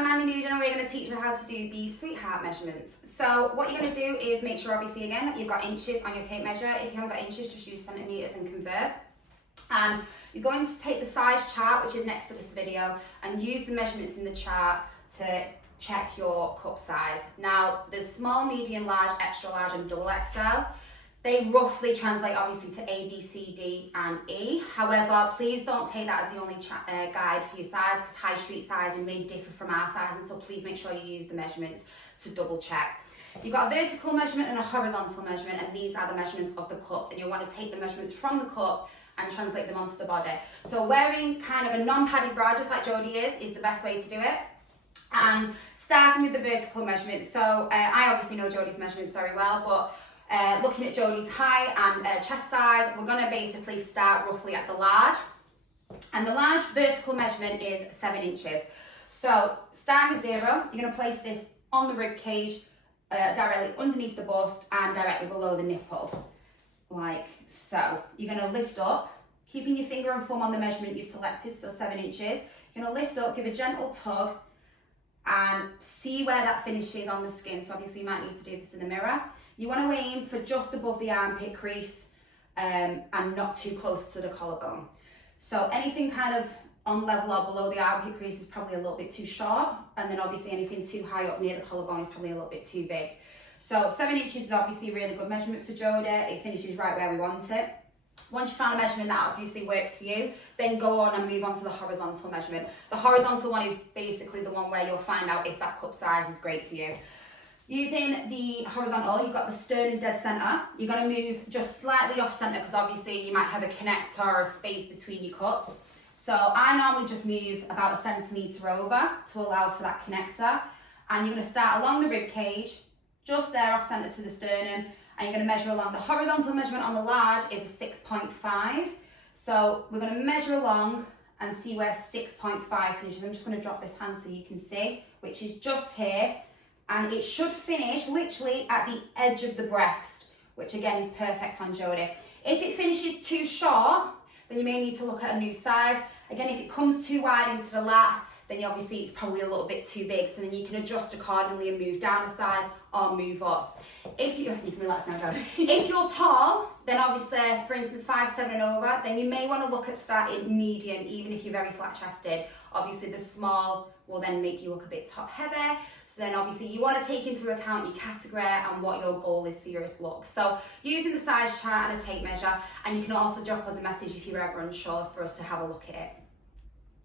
I'm Mandy Nugent and we're going to teach you how to do the sweetheart measurements. So what you're going to do is make sure obviously again that you've got inches on your tape measure. If you haven't got inches, just use centimetres and convert. And you're going to take the size chart, which is next to this video, and use the measurements in the chart to check your cup size. Now there's small, medium, large, extra large and double XL. They roughly translate obviously to A, B, C, D and E. However, please don't take that as the only guide for your size, because high street sizing may differ from our sizing, so please make sure you use the measurements to double check. You've got a vertical measurement and a horizontal measurement, and these are the measurements of the cups, and you'll want to take the measurements from the cup and translate them onto the body. So wearing kind of a non-padded bra, just like Jodie is the best way to do it. And starting with the vertical measurement. So I obviously know Jodie's measurements very well, but looking at Jodie's height and chest size, we're going to basically start roughly at the large. And the large vertical measurement is 7 inches. So starting with 0, you're going to place this on the rib cage, directly underneath the bust and directly below the nipple, like so. You're going to lift up, keeping your finger and thumb on the measurement you've selected, so 7 inches. You're going to lift up, give a gentle tug, and see where that finishes on the skin. So obviously you might need to do this in the mirror. You want to aim for just above the armpit crease and not too close to the collarbone. So anything kind of on level or below the armpit crease is probably a little bit too short, and then obviously anything too high up near the collarbone is probably a little bit too big. So 7 inches is obviously a really good measurement for Jodie. It finishes right where we want it. Once you found a measurement that obviously works for you, then go on and move on to the horizontal measurement. The horizontal one is basically the one where you'll find out if that cup size is great for you. Using the horizontal, you've got the sternum dead center. You're going to move just slightly off center because obviously you might have a connector or a space between your cups. So I normally just move about 1 centimetre over to allow for that connector. And you're going to start along the rib cage, just there off center to the sternum. And you're going to measure along. The horizontal measurement on the large is a 6.5. So we're going to measure along and see where 6.5 finishes. I'm just going to drop this hand so you can see, which is just here. And it should finish literally at the edge of the breast, which again is perfect on Jodie. If it finishes too short, then you may need to look at a new size. Again, if it comes too wide into the lat, then obviously it's probably a little bit too big, so then you can adjust accordingly and move down a size or move up. You can relax now, Jodie. If you're tall, then obviously, for instance, 5'7" and over, then you may want to look at starting medium, even if you're very flat-chested. Obviously, the small will then make you look a bit top-heavy. So then obviously you want to take into account your category and what your goal is for your look. So using the size chart and a tape measure, and you can also drop us a message if you're ever unsure for us to have a look at it.